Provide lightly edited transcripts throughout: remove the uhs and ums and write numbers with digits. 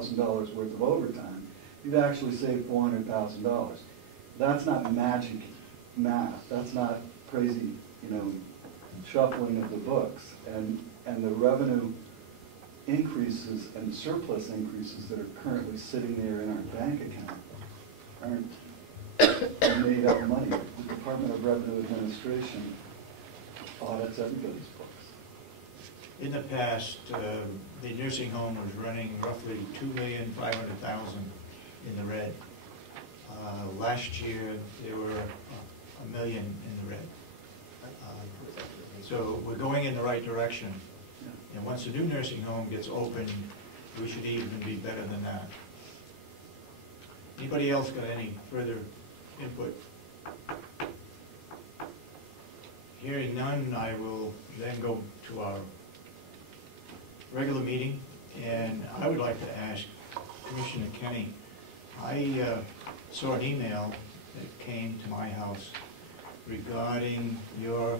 $100,000 worth of overtime, you've actually saved $400,000. That's not magic math. That's not crazy, shuffling of the books. And the revenue increases and surplus increases that are currently sitting there in our bank account aren't made up money. The Department of Revenue Administration audits everybody's books. In the past, the nursing home was running roughly $2,500,000 in the red. Last year, there were $1 million in the red. So we're going in the right direction. And once the new nursing home gets open, we should even be better than that. Anybody else got any further input? Hearing none, I will then go to our regular meeting. And I would like to ask Commissioner Kenny, I saw an email that came to my house regarding your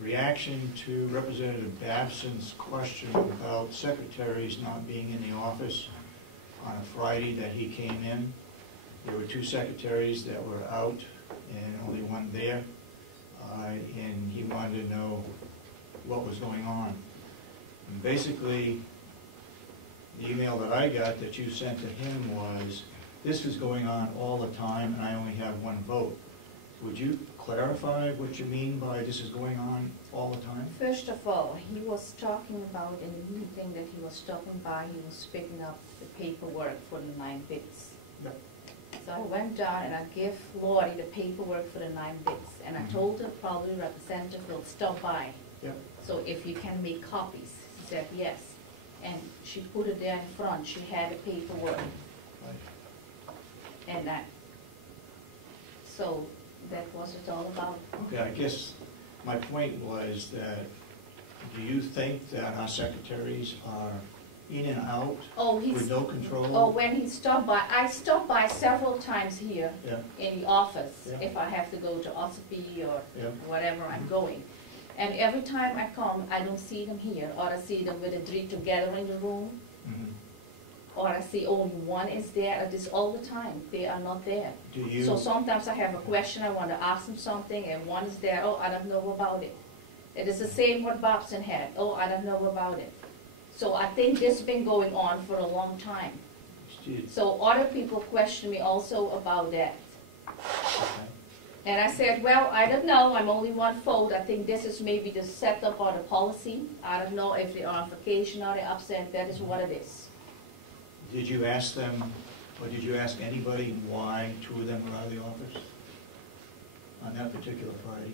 reaction to Representative Babson's question about secretaries not being in the office on a Friday that he came in. There were 2 secretaries that were out and only one there, and he wanted to know what was going on. And basically, the email that I got that you sent to him was, this is going on all the time and I only have 1 vote. Would you clarify what you mean by this is going on all the time? First of all, he was talking about in the meeting that he was stopping by, he was picking up the paperwork for the 9 bits. Yep. So I went down and I gave Lori the paperwork for the 9 bits, and I told her probably Representative will stop by. Yep. So if you can make copies. She said yes. And she put it there in front, she had the paperwork. Right. And so that was it all about. Okay, I guess my point was that, do you think that our secretaries are in and out with no control? Oh, when he stopped by, I stopped by several times here in the office if I have to go to Ossipee or whatever I'm going. And every time I come, I don't see them here, or I see them with the 3 together in the room, or I see only one is there. It is all the time. They are not there. Do you? So sometimes I have a question, I want to ask them something, and one is there, oh, I don't know about it. It is the same what Babson had, oh, I don't know about it. So I think this has been going on for a long time. So other people question me also about that. Okay. And I said, well, I don't know, I'm only 1 vote. I think this is maybe the setup or the policy. I don't know if they are on vacation or they're absent, that is what it is. Did you ask them, or did you ask anybody why 2 of them were out of the office on that particular Friday?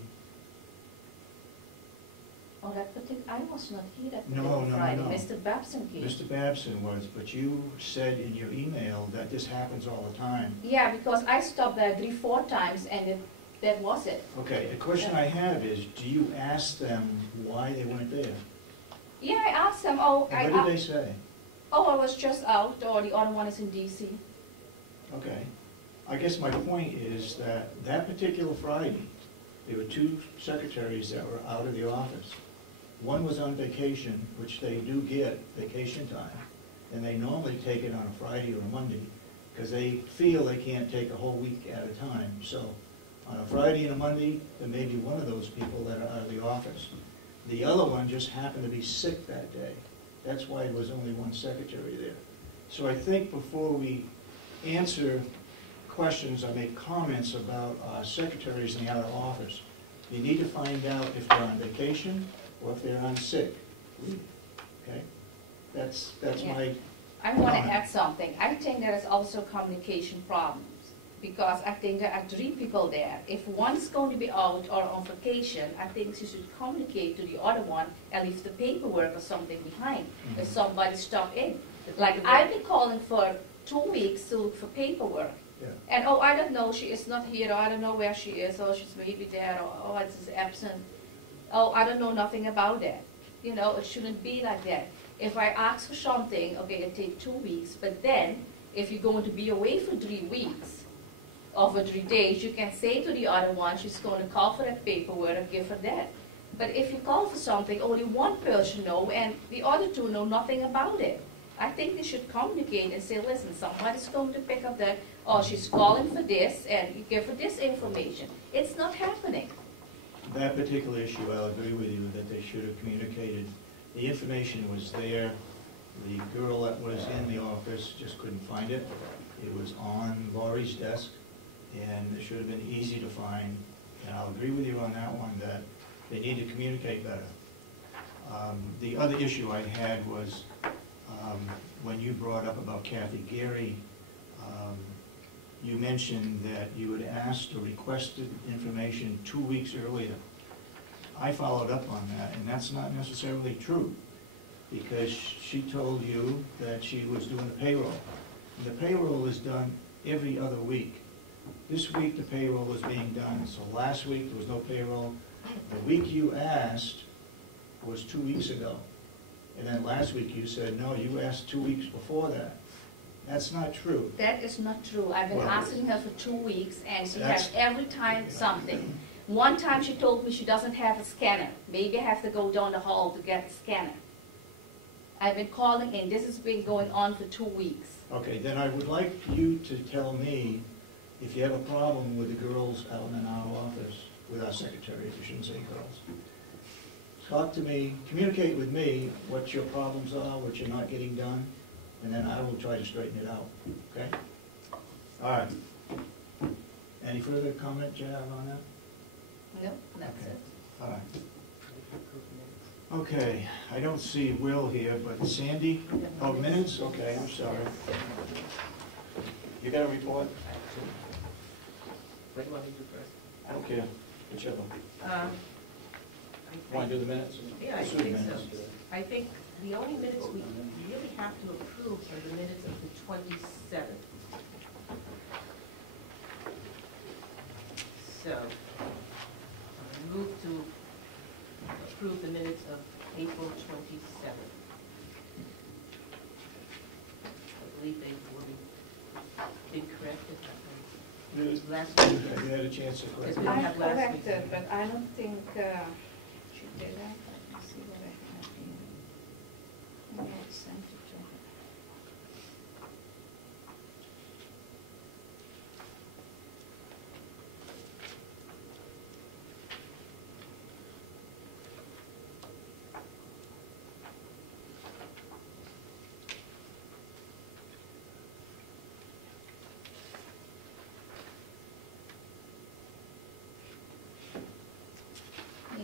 Oh, that particular, I was not here that particular Friday. Mr. Babson came. Mr. Babson was, but you said in your email that this happens all the time. Yeah, because I stopped there 3-4 times and that was it. Okay, the question I have is, do you ask them why they weren't there? Yeah, I asked them, oh, and what did they say? Oh, I was just out, or the other one is in D.C. Okay. I guess my point is that that particular Friday, there were 2 secretaries that were out of the office. One was on vacation, which they do get vacation time, and they normally take it on a Friday or a Monday because they feel they can't take a whole week at a time. So on a Friday and a Monday, there may be one of those people that are out of the office. The other one just happened to be sick that day. That's why there was only 1 secretary there. So I think before we answer questions or make comments about secretaries in the outer office, you need to find out if they're on vacation or if they're on sick leave. Okay? That's my I want to add something. I think there is also communication problems because I think there are 3 people there. If one's going to be out or on vacation, I think she should communicate to the other one and leave the paperwork or something behind if somebody stopped in. Like I've been calling for 2 weeks to look for paperwork. And oh, I don't know, she is not here, or I don't know where she is, or she's maybe there, or oh, it's absent. Oh, I don't know nothing about that. You know, it shouldn't be like that. If I ask for something, okay, it takes 2 weeks, but then if you're going to be away for 3 weeks, or for 3 days, you can say to the other one, she's going to call for that paperwork and give her that. But if you call for something, only one person knows, and the other 2 know nothing about it. I think they should communicate and say, listen, somebody's going to pick up that, or she's calling for this, and you give her this information. It's not happening. That particular issue, I'll agree with you that they should have communicated. The information was there. The girl that was in the office just couldn't find it. It was on Laurie's desk, and it should have been easy to find. And I'll agree with you on that one, that they need to communicate better. The other issue I had was when you brought up about Kathy Gary, you mentioned that you had asked or requested information 2 weeks earlier. I followed up on that, and that's not necessarily true, because she told you that she was doing the payroll. And the payroll is done every other week. This week the payroll was being done, so last week there was no payroll. The week you asked was 2 weeks ago. And then last week you said, no, you asked 2 weeks before that. That's not true. That is not true. I've been Well, asking her for 2 weeks, and she that's- has every time something. One time she told me she doesn't have a scanner. Maybe I have to go down the hall to get a scanner. I've been calling, and this has been going on for 2 weeks. Okay, then I would like you to tell me if you have a problem with the girls out in our office, with our secretaries, you shouldn't say girls. Talk to me, communicate with me what your problems are, what you're not getting done, and then I will try to straighten it out, okay? All right. Any further comment you have on that? No, that's Okay. it. All right. Okay, I don't see Will here, but Sandy? Oh, minutes? Okay, I'm sorry. You got a report? What do you want me to do first? I don't care, whichever. I- Want to do the minutes? Yeah, I Let's do the think so. minutes. I think the only minutes we really have to approve are the minutes of the 27th. So, I move to approve the minutes of April 27th. I believe they were incorrected. Last week. You had a chance to correct Yes, it. we don't I have last week. corrected, but I don't think she did that. Let me see what I have here. Maybe I sent it to her.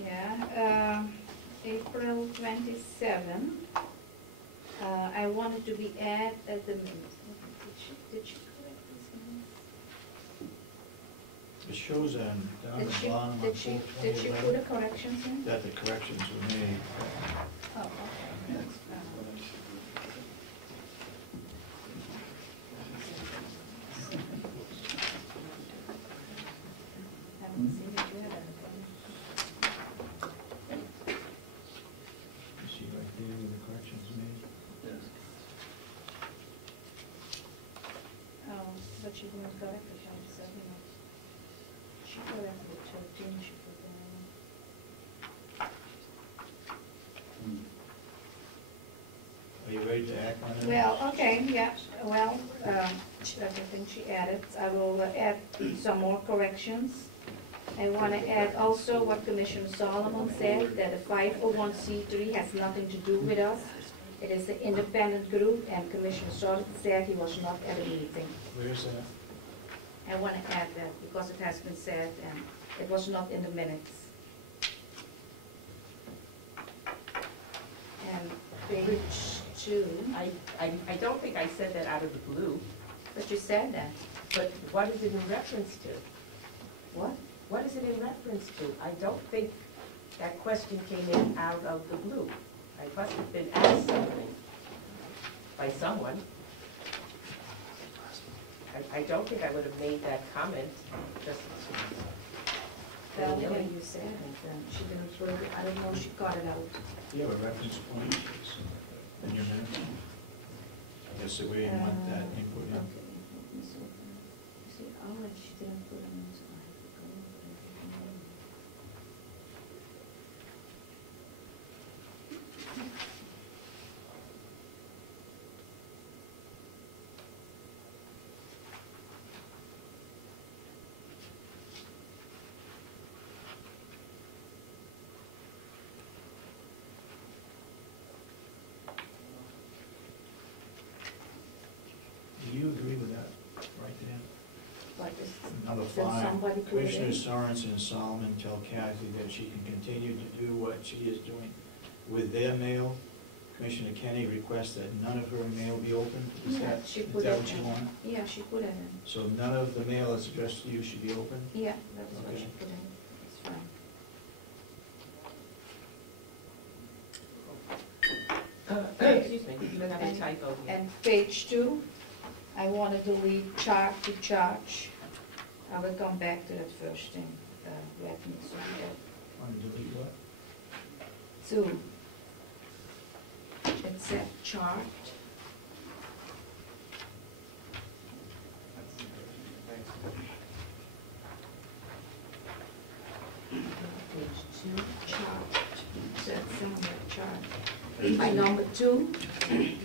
Yeah, April 27. I wanted to be at the minutes. Did she correct this minute? It shows down at Did the she, bottom on did she, did she put 4/20/11 a corrections in? that the corrections were made. Oh, okay. Haven't seen it yet. You see right there where the corrections made? Yes. Oh, but she didn't correct it, she said, you know. She corrected it, 13, she put Hmm. Are you ready to act on it? Well, okay, yeah, well, everything she added, I will add some more corrections. I want to add also what Commissioner Solomon said, that the 501c3 has nothing to do with us. It is an independent group, and Commissioner Solomon said he was not at a meeting. Where is that? I want to add that because it has been said, and it was not in the minutes. And page 2, I don't think I said that out of the blue, but you said that. but what is it in reference to? What? What is it in reference to? I don't think that question came in out of the blue. I must have been asked something by someone. I don't think I would have made that comment just. Well, when you said it, she didn't put it, I don't know, she got it out. You have a reference point in your minutes? I guess that we didn't want that input in. Okay, let me see. See, all that she didn't put in, so I have to go and put everything in. Do you agree with that, right there? But is, Number Did 5, somebody put it in? Commissioners Sorensen and Solomon tell Kathy that she can continue to do what she is doing with their mail. Commissioner Kenny requests that none of her mail be opened. Is Yeah, that she put it what you in. want? Yeah, she put it in. So none of the mail that's addressed to you should be open? Yeah, that's what Okay. she put in. It's fine. Excuse me, you have a typo here. And page 2, I want to delete charge to charge. I will come back to that first thing. Let me see that. Want to delete what? 2. It said chart. Page 2. Chart. Said somewhere chart. By number 2,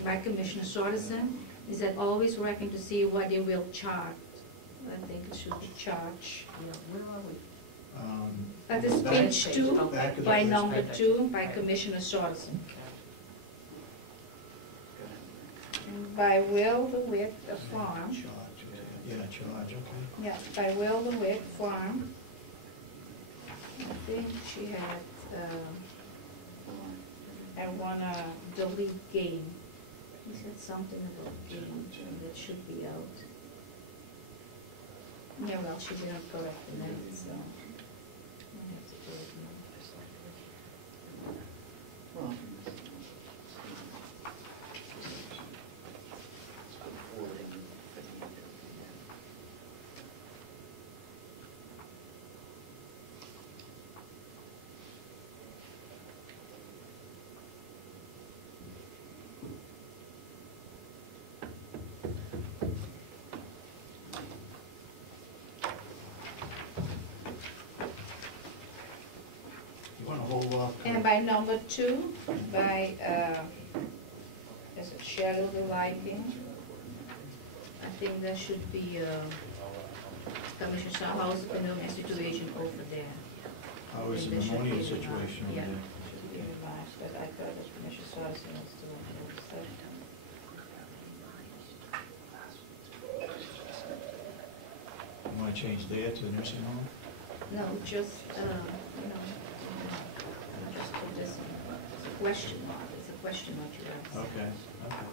by Commissioner Sorensen, is that always working to see what they will charge. I think it should be charge. Yeah, where are we? That is back- page 2, back of the by first number page. 2, by Commissioner Sorensen. And by Will DeWitt, a farm. Charge, yeah, charge, okay. Yeah, by Will DeWitt Farm. I think she had, I wanna delete game. She said something about game, and that should be out. Yeah, well, she didn't correct the name, so. I have to do it now. Well, You want to hold off? And by number 2, by, is it shadow the lighting? I think there should be, Commissioner House economic situation over there. How is the There should be pneumonia revised. situation over Yeah, there? should be revised, but I thought that Commissioner Sorensen was doing it. You want to change there to the nursing home? No, just, just put this, it's a question mark, it's a question mark you asked. Okay, okay.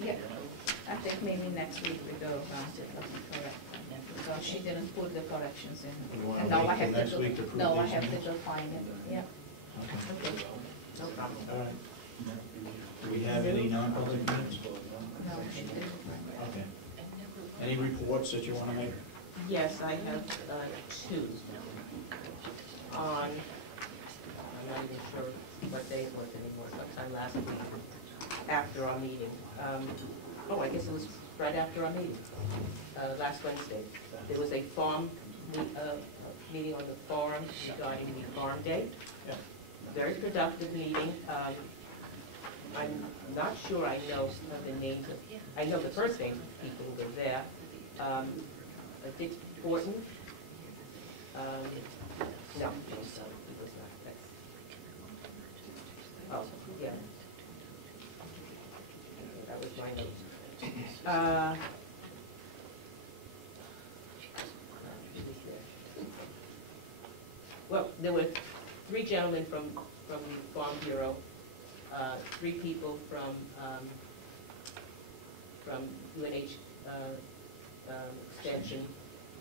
Yeah, I think maybe next week we go around it, correct, because she didn't put the corrections in. You wanna And now wait I till have next to week to go, approve no, I these have to minutes? go find it, yeah. Okay, Okay, no problem. all right. Do we have any non-public minutes? No, she didn't. Okay. Any reports that you want to make? Yes, I have 2. On, I'm not even sure what day it was anymore, sometime last week, after our meeting. Oh, I guess it was right after our meeting, last Wednesday. There was a farm, meeting on the farm regarding the farm day. Yeah. Very productive meeting. I'm not sure I know some of the names of, I know the first names of people who were there. Dick Fortin. No, he was not. Oh, yeah. That was my note. Well, there were 3 gentlemen from the Farm Bureau, 3 people from UNH Extension,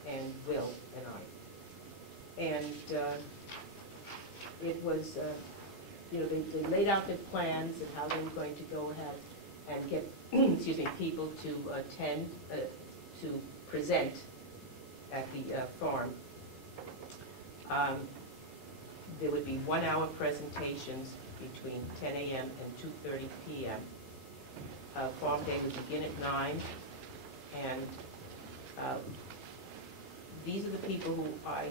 and Will and I. And it was, they laid out their plans and how they were going to go ahead and get, excuse me, people to attend, to present at the farm. There would be 1-hour presentations between 10 a.m. and 2:30 p.m. Farm day would begin at 9, and these are the people who I